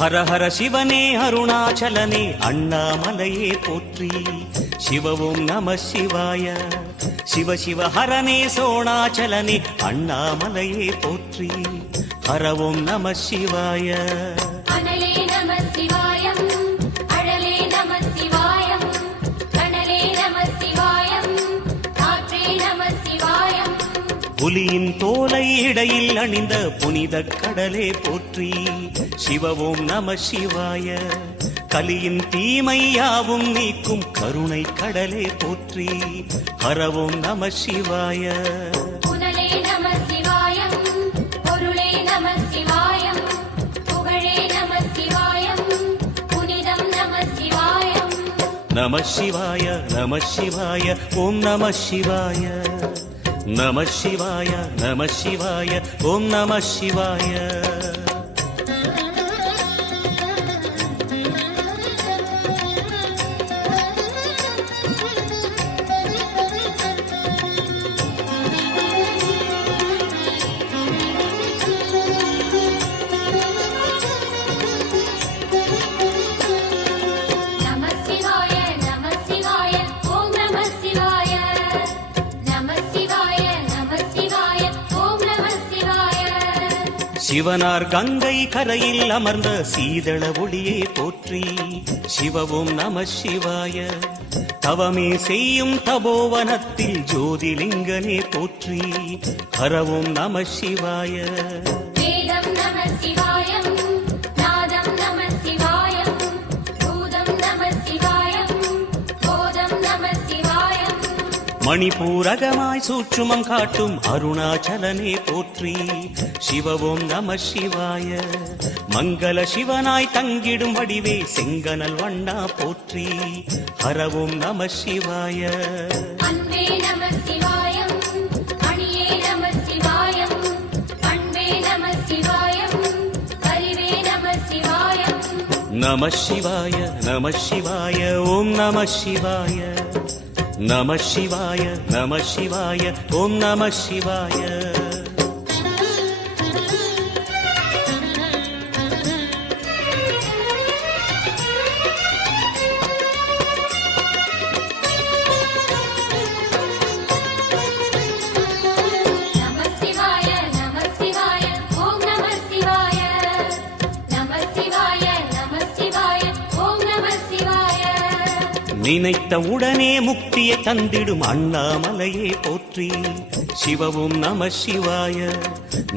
ஹர ஹர சிவனே அருணாச்சலனே அண்ணாமலையே போற்றி. சிவவும் நம சிவாய. சிவ சிவ ஹரனே சோணாச்சலனே அண்ணாமலையே போற்றி. ஹரவும் நம சிவாய. அனலே நம சிவாயம், அழலே நம சிவாயம், கனலே நம சிவாயம், காற்றே நம சிவாயம். புலியின் தோலை இடையில் அணிந்த புனித கடலே போற்றி. சிவவும் நம சிவாய. கலியின் தீமையாவும் நீக்கும் கருணை கடலே போற்றி. ஹரவும் நம சிவாய. புனலே நம சிவாயம், பொருளே நம சிவாயம், புகழே நம சிவாயம், புனிதம் நம சிவாயம். நம சிவாய நம சிவாய ஓம் நம சிவாய. நம சிவாய நம சிவாய ஓம் நம சிவாய. சிவனார் கங்கை கரையில் அமர்ந்த சீதள ஒளியே போற்றி. சிவவும் நம சிவாய. தவமே செய்யும் தபோவனத்தில் ஜோதிலிங்கனே போற்றி. ஹரவும் நம சிவாய. வேதம் நம சிவாயம், நாதம் நம சிவாயம், பூதம் நம சிவாயம், போதம் நம சிவாயம். மணிபூரகமாய் சூட்சுமம் காட்டும் அருணாச்சலனே போற்றி. சிவவும் நம சிவாய. மங்கள சிவனாய் தங்கிடும் வடிவே செங்கனல் வண்ணா போற்றி. ஹரவும் நம சிவாய. அன்பே நம சிவாயம், அணியே நம சிவாயம், அன்பே நம சிவாயம், அறிவே நம சிவாயம். நம சிவாய நம சிவாய ஓம் நம சிவாய. நம சிவாய நம சிவாய ஓம் நம சிவாய. நினைத்த உடனே முக்தியை தந்திடும் அண்ணாமலையே போற்றி. சிவவும் நம சிவாய.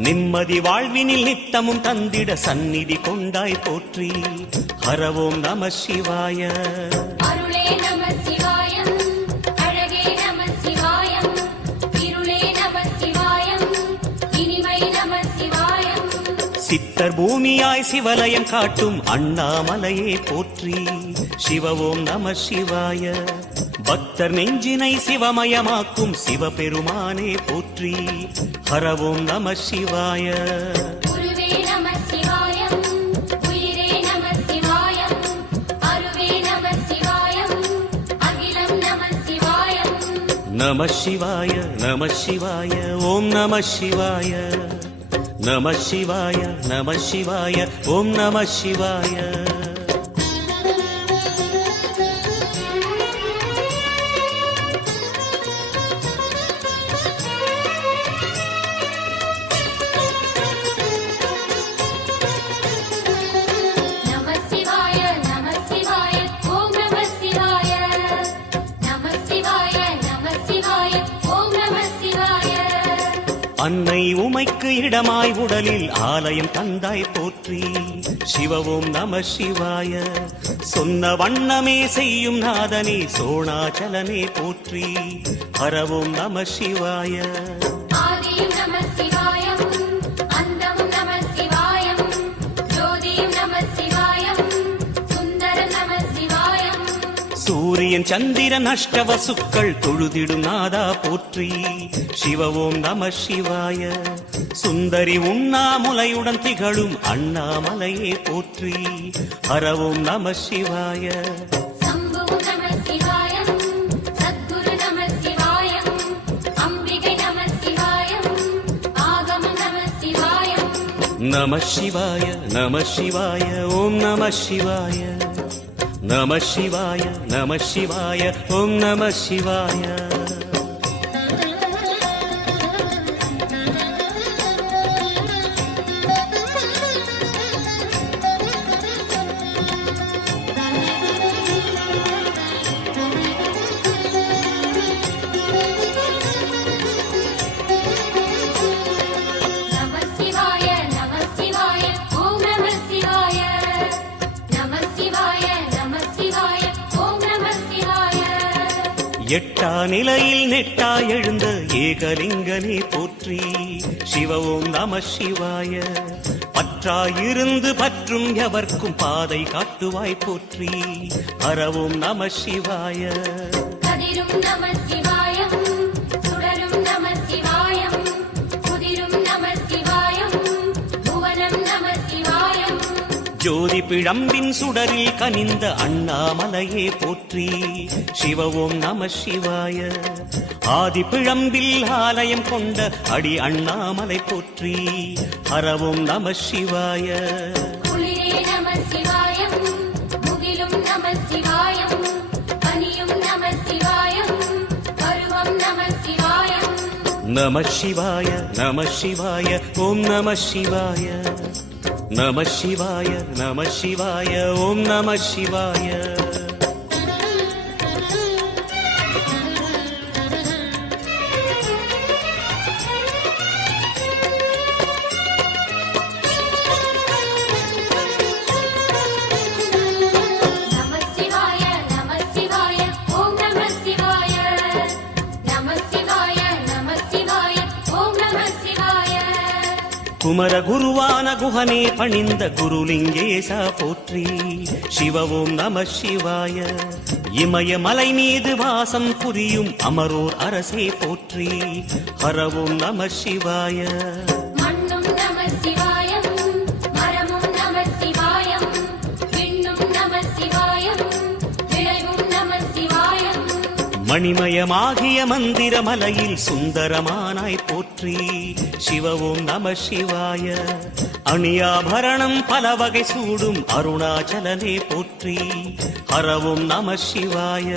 நிம்மதி வாழ்வினில் நித்தமும் தந்திட சந்நிதி கொண்டாய் போற்றி. ஹரவோம் நம சிவாய. அருளே நம சிவாயம், அழகே நம சிவாயம், இருளே நம சிவாயம், இனிமை நம சிவாயம். சித்தர் பூமியாய் சிவலயம் காட்டும் அண்ணாமலையே போற்றி. சிவவோம் நம சிவாய. பக்தர் நெஞ்சினை சிவமயமாக்கும் சிவபெருமானே போற்றி. ஹரவோம் நம சிவாய. குருவே நம சிவாயம், உயிரே நம சிவாயம், அருவே நம சிவாயம், அகிலம் நம சிவாயம். நம சிவாய நம சிவாய ஓம் நம சிவாய. நம சிவாய நம சிவாய ஓம் நம சிவாய. அன்னை உமைக்கு இடமாய் உடலில் ஆலயம் தந்தாய் போற்றி. சிவவோம் நம சிவாய. சொன்ன வண்ணமே செய்யும் நாதனே சோணாச்சலனே போற்றி. ஹரவோம் நம சிவாய. ஆதியும் நம சிவாயம், அந்தமும் நம சிவாயம், ஜோதியும் நம சிவாயம், சுந்தரம் நம சிவாயம். சூரியன் சந்திரன் அஷ்டவசுக்கள் தொழுதிடும் நாதா போற்றி. சிவவோம் நம சிவாய. சுந்தரி உண்ணாமுலையுடன் திகழும் அண்ணாமலையே போற்றி. ஹரவோம் நம சிவாய. சம்பு நம சிவாயம், சத்குரு நம சிவாயம், அம்பிகை நம சிவாயம், ஆகமம் நம சிவாயம். நம சிவாய நம சிவாய ஓம் நம சிவாய நம சிவாய நம சிவாய ஓம் நம சிவாய நம சிவாய நம சிவாய ஓம் நம சிவாய நம சிவாய நம சிவாய ஓம் நம சிவாய எட்டா நிலையில் நெட்டா எழுந்த ஏகலிங்கனே போற்றி சிவ ஓம் நம சிவாய பற்றாயிருந்து பற்றும் எவர்க்கும் பாதை காட்டுவாய் போற்றி ஹரவோம் நம சிவாய கதிரும் நம சிவாயம் சுடரும் நம சிவாயம் குதிரும் நம சிவாயம் புவனம் நம சிவாயம் ஜோதி பிழம்பின் சுடரில் கனிந்த அண்ணாமலையே போற்றி சிவ ஓம் நம சிவாய ஆதி பிழம்பில் ஆலயம் கொண்ட அடி அண்ணாமலை போற்றி ஹரவோம் நம சிவாய குளிரே நம சிவாயம் முகிலும் நம சிவாயம் பனியும் நம சிவாயம் பருவம் நம சிவாயம் நம சிவாய நம சிவாய ஓம் நம சிவாய நம சிவாய நம சிவாய ஓம் நம சிவாய நம சிவாய நம சிவாய ஓம் நம சிவாய நம சிவாய நம சிவாய ஓம் நம சிவாய குமர குருவான குஹனே பணிந்த குருலிங்கேசா போற்றி சிவ ஓம் நம சிவாய இமய மலை மீது வாசம் புரியும் அமரோர் அரசே போற்றி ஹரவோம் நம சிவாய மண்ணும் நம சிவாயம் மரமும் நம சிவாயம் விண்ணும் நம சிவாயம் விளைவும் நம சிவாயம் மணிமயமாகிய மந்திர மலையில் சுந்தரமானாய் போற்றி சிவ ஓம் நம சிவாய அணியாபரணம் பல வகை சூடும் அருணாச்சலனே போற்றி ஹரவோம் நம சிவாய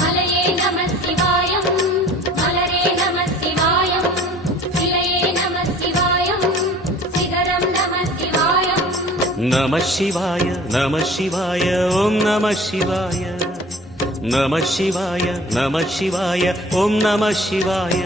மலையே நம சிவாயம் மலரே நம சிவாயம் சிலையே நம சிவாயம் சிகரம் நம சிவாயம் நம சிவாய நம சிவாய ஓம் நம சிவாய நம சிவாய நம சிவாய ஓம் நம சிவாய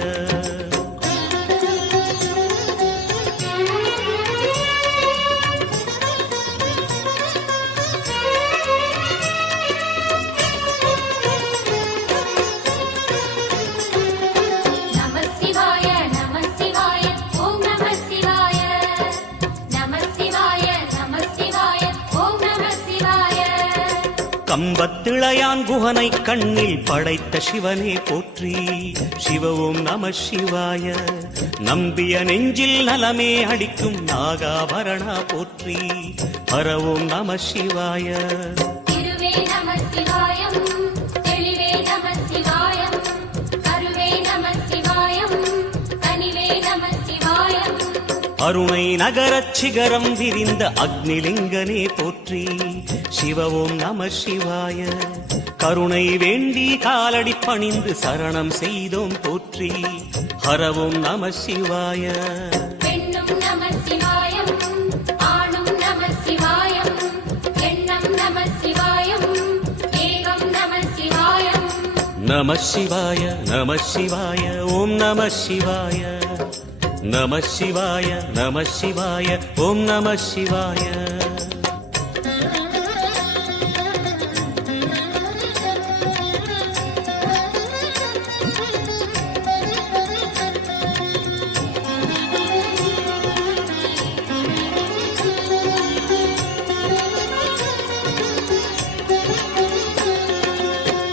நம சிவாய நம சிவாய ஓம் நம சிவாய நம சிவாய நம சிவாய ஓம் நம சிவாய கம்பத்திளையான் குஹனை கண்ணில் படைத்த சிவனே போற்றி சிவ ஓம் நம சிவாய நம்பிய நெஞ்சில் நலமே அளிக்கும் நாகாபரணா போற்றி ஹரவோம் நம சிவாய திருவே நம சிவாயம் தெளிவே நம சிவாயம் கருவே நம சிவாயம் கனிவே நம சிவாயம் அருணை நகரச் சிகரம் விரிந்த அக்னிலிங்கனே போற்றி சிவ ஓம் நம சிவாய கருணை வேண்டி காலடி பணிந்து சரணம் செய்தோம் போற்றி ஹரவோம் நம சிவாய பெண்ணும் நம சிவாயம் ஆணும் நம சிவாயம் எண்ணம் நம சிவாயம் ஏகம் நம சிவாயம் நம சிவாய நம சிவாய ஓம் நம சிவாய நம சிவாய நம சிவாய ஓம் நம சிவாய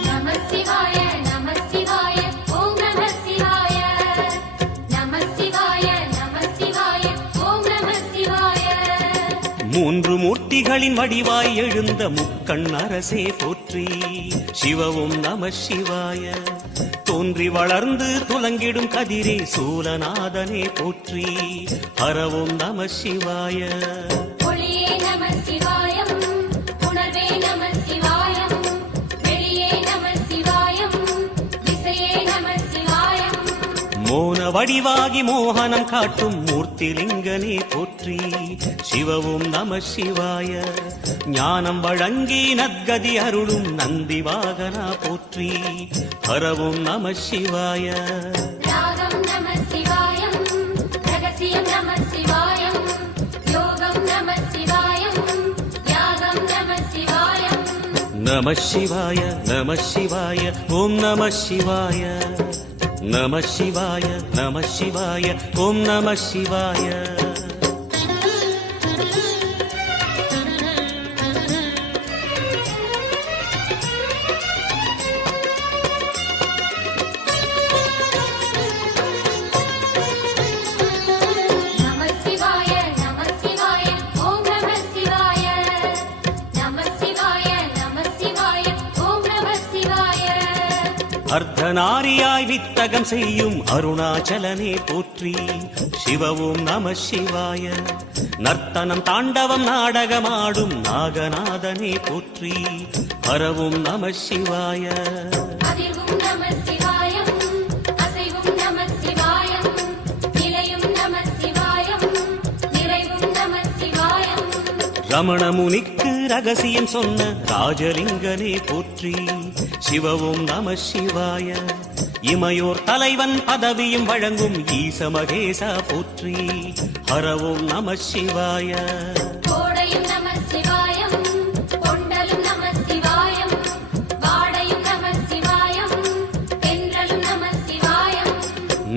நம சிவாய நம சிவாய ஓம் நம சிவாய நம சிவாய நம சிவாய ஓம் நம சிவாய மூன்று மூர்த்திகளின் வடிவாய் எழுந்த முக்கண் அரசே போற்றி சிவ ஓம் நம சிவாய தோன்றி வளர்ந்து துலங்கிடும் கதிரே சூலநாதனே போற்றி. ஹரவோம் நம சிவாய. ஒளியே நம சிவாயம், உணர்வே நம சிவாயம், வெளியே நம சிவாயம், திசையே நம சிவாயம். மோன வடிவாகி மோகனம் காட்டும் மூர்த்திலிங்கனே போற்றி. சிவவும் நம சிவாய. ஞானம் வழங்கி நற்கதி அருளும் நந்தி வாகனா போற்றி. ஹரவும் நம சிவாய. ராகம் நம சிவாயம், ரகசியம் நம சிவாயம், யோகம் நம சிவாயம், யாகம் நம சிவாயம். நம சிவாய நம சிவாய ஓம் நம சிவாய. நம சிவாய நம சிவாய ஓம் நம சிவாய. நம சிவாய நம சிவாய ஓம் நம சிவாய. நம சிவாய நம சிவாய ஓம் நம சிவாய. அர்த்தநாரியாய் வித்தகம் செய்யும் அருணாச்சலனே போற்றி. சிவவும் நம சிவாய. நர்த்தனம் தாண்டவம் நாடகமாடும் நாகநாதனே போற்றி. ஹரவும் நம சிவாய. அதிர்வும் நம சிவாயம், அசைவும் நம சிவாயம், நிலையும் நம சிவாயம், நிறைவும் நம சிவாயம். ரமண முனிக்கு ரகசியம் சொன்ன ராஜலிங்கனே போற்றி. சிவவும் நம சிவாய. இமையோர் தலைவன் பதவியும் வழங்கும் ஈச மகேசா போற்றி. ஹரவும் நம சிவாய. கோடையும் நம சிவாயம், கொண்டலும் நம சிவாயம், வாடையும் நம சிவாயம், தென்றலும் நம சிவாயம்.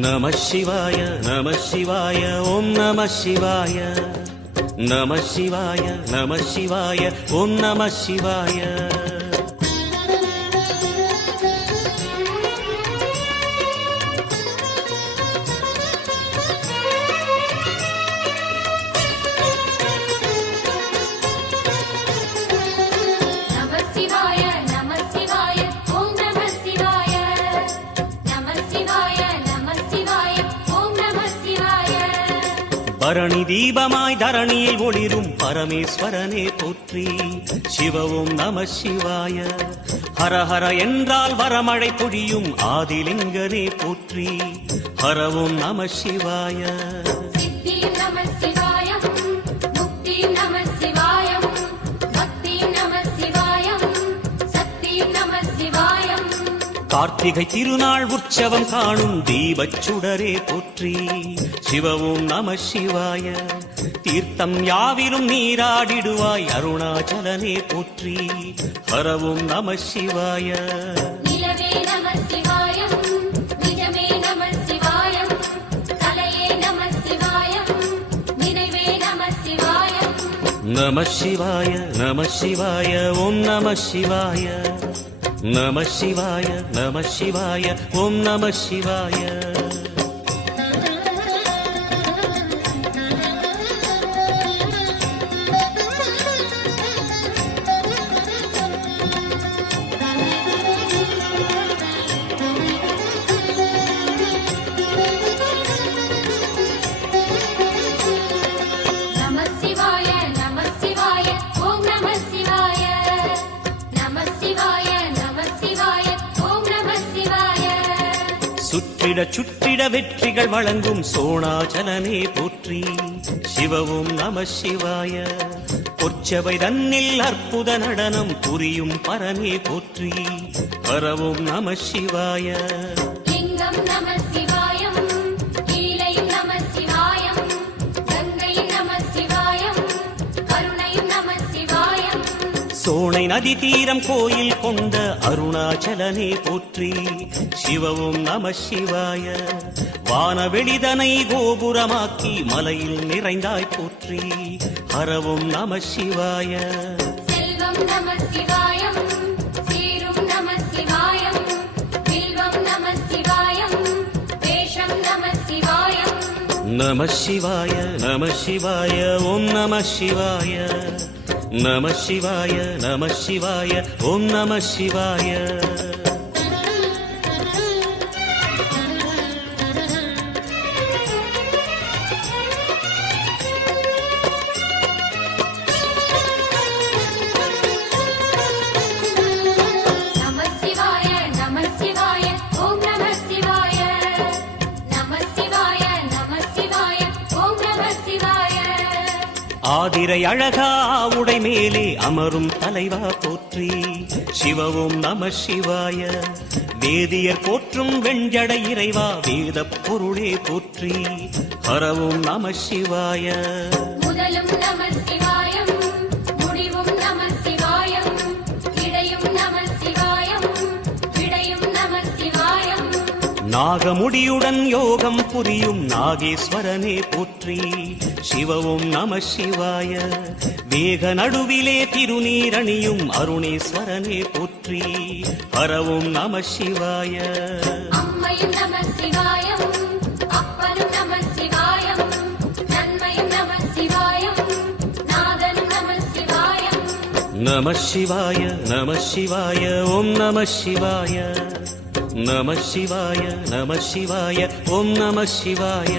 நம சிவாய நம சிவாய ஓம் நம சிவாய. நம சிவாய நம சிவாய ஓம் நம சிவாய. நம சிவாய நம சிவாய ஓம் நம சிவாய. நம சிவாய நம சிவாய ஓம் நம சிவாய. பரணி தீபமாய் தரணியில் ஒளிரும் பரமேஸ்வரனே போற்றி. சிவவும் நம சிவாய. ஹரஹர என்றால் வரமழை பொழியும் ஆதிலிங்கனே போற்றி. ஹரவும் நம சிவாய. சித்தியும் நம சிவாயம், முக்தியும் நம சிவாயம், பக்தியும் நம சிவாயம், சக்தியும் நம சிவாயம். கார்த்திகை திருநாள் உற்சவம் காணும் தீபச் சுடரே போற்றி. சிவவும் நம சிவாய. தீர்த்தம் யாவிலும் நீராடிடுவாய் அருணாச்சலனே போற்றி. ஹரவும் நம சிவாய. நிலவே நம சிவாயம், நிஜமே நம சிவாயம், கலையே நம சிவாயம், நினைவே நம சிவாயம். நம சிவாய நம சிவாய ஓம் நம சிவாய. நம சிவாய நம சிவாய ஓம் நம சிவாய. நம சிவாய நம சிவாய ஓம் நம சிவாய. நம சிவாய நம சிவாய ஓம் நம சிவாய. சுற்றிட சுற்றிட வெற்றிகள் வழங்கும் சோணாச்சலனே போற்றி. சிவவும் நம சிவாய. பொற்சபை தன்னில் அற்புத நடனம் புரியும் பரமே போற்றி. ஹரவும் நம சிவாய. லிங்கம் நம சிவாயம், லீலையும் நம சிவாயம், கங்கையும் நம சிவாயம், கருணையும் நம சிவாயம். சோனை நதி தீரம் கோயில் கொண்ட அருணாச்சலனே போற்றி. சிவவும் நம சிவாய. வானவெளிதனை கோபுரமாக்கி மலையில் நிறைந்தாய் போற்றி. ஹரவும் நம சிவாய. செல்வம் நம சிவாயம், சீரும் நம சிவாயம், வில்வம் நம சிவாயம், வேஷம் நம சிவாயம். நம சிவாய நம சிவாய ஓம் நம சிவாய. நம சிவாய நம சிவாய ஓம் நம சிவாய. ஆதிரை அழகா உடை மேலே அமரும் தலைவா போற்றி. சிவவும் நம சிவாய. வேதியர் போற்றும் வெண்ஜடை இறைவா வேதப் பொருளே போற்றி. ஹரவும் நம சிவாய. முதலும் நம சிவாயம், முடிவும் நம சிவாயம், இடையும் நம சிவாயம், விடையும் நம சிவாயம். நாகமுடியுடன் யோகம் புரியும் நாகேஸ்வரனே போற்றி. சிவவும் நம சிவாய. வேக நடுவிலே திருநீரணியும் அருணேஸ்வரனே போற்றி. ஹரவும் நம சிவாய. அம்மையும் நம சிவாயம், அப்பனும் நம சிவாயம், நன்மையும் நம சிவாயம், நாதனும் நம சிவாயம். நம சிவாய நம சிவாய ஓம் நம சிவாய. நம சிவாய நம சிவாய ஓம் நம சிவாய.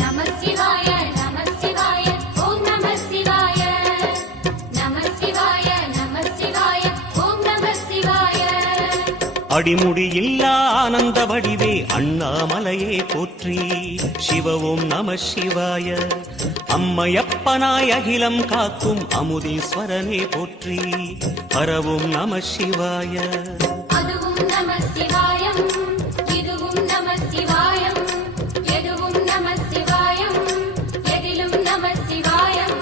நம சிவாய நம சிவாய ஓம் நம சிவாய. நம சிவாய நம சிவாய ஓம் நம சிவாய. அடிமுடியில்லா ஆனந்த வடிவே அண்ணாமலையே போற்றி. சிவவும் நம சிவாய. அம்மையப்பனாய் அகிலம் காக்கும் அமுதீஸ்வரனே போற்றி. ஹரவும் நம சிவாய. அதுவும் நம சிவாயம், இதுவும் நம சிவாயம், எதுவும் நம சிவாயம், எதிலும் நம சிவாயம்.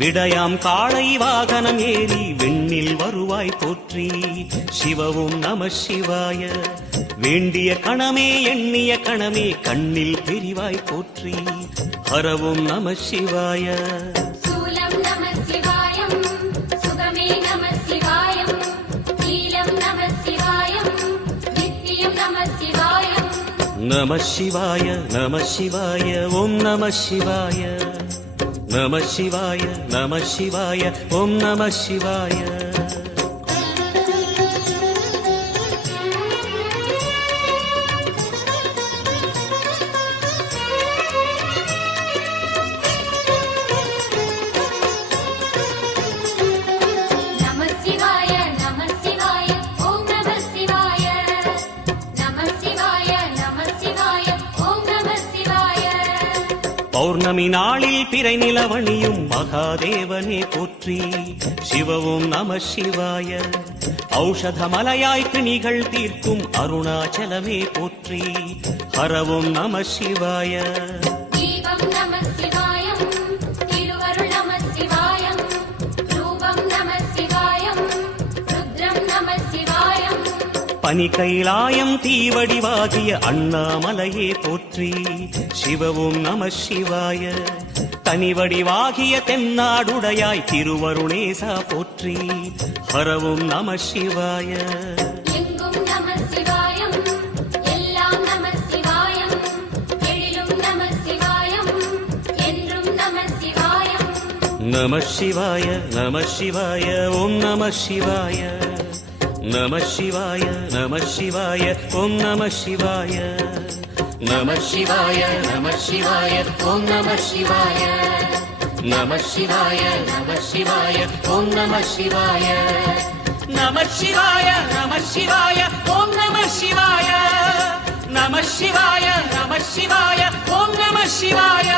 விடயாம் காளை வாகனம் ஏறி விண்ணில் வருவாய் போற்றி. சிவவும் நம சிவாய. வேண்டிய கணமே எண்ணிய கணமே கண்ணில் தெரிவாய் போற்றி. ஹரவும் நம சிவாய. சூலம் நம சிவாயம், சுகமே நம சிவாயம், நீலம் நம சிவாயம், நித்தியம் நம சிவாயம். நம சிவாய நம சிவாய ஓம் நம சிவாய. நம சிவாய நம சிவாய ஓம் நம சிவாய. நம சிவாய நம சிவாய ஓம் நம சிவாய. நம சிவாய நம சிவாய ஓம் நம சிவாய. பௌர்ணமி நாளில் பிறை நிலவணியும் மகாதேவனே போற்றி. சிவவும் நம சிவாய. ஔஷதமலையாய் பிணிகள் தீர்க்கும் அருணாச்சலமே போற்றி. ஹரவும் நம சிவாய. தீபம் நம சிவாயம், திருவருள் நம சிவாயம், ரூபம் நம சிவாயம், ருத்ரம் நம சிவாயம். பனி கைலாயம் தீவடிவாகிய அண்ணாமலையே போற்றி. சிவவும் நம சிவாய. தனிவடிவாகிய தென்னாடுடையாய் திருவருணேசா போற்றி. ஹரவும் நம சிவாய. எங்கும் நம சிவாயம், எல்லாம் நம சிவாயம், எழிலும் நம சிவாயம், என்றும் நம சிவாயம். நம சிவாய நம சிவாய ஓம் நம சிவாய. நம சிவாய நம சிவாய ஓம் நம சிவாய. நம சிவாய நம சிவாய ஓம் நம சிவாய. நம சிவாய நம சிவாய ஓம் நம சிவாய. நம சிவாய நம சிவாய ஓம் நம சிவாய. நம சிவாய நம சிவாய ஓம் நம சிவாய.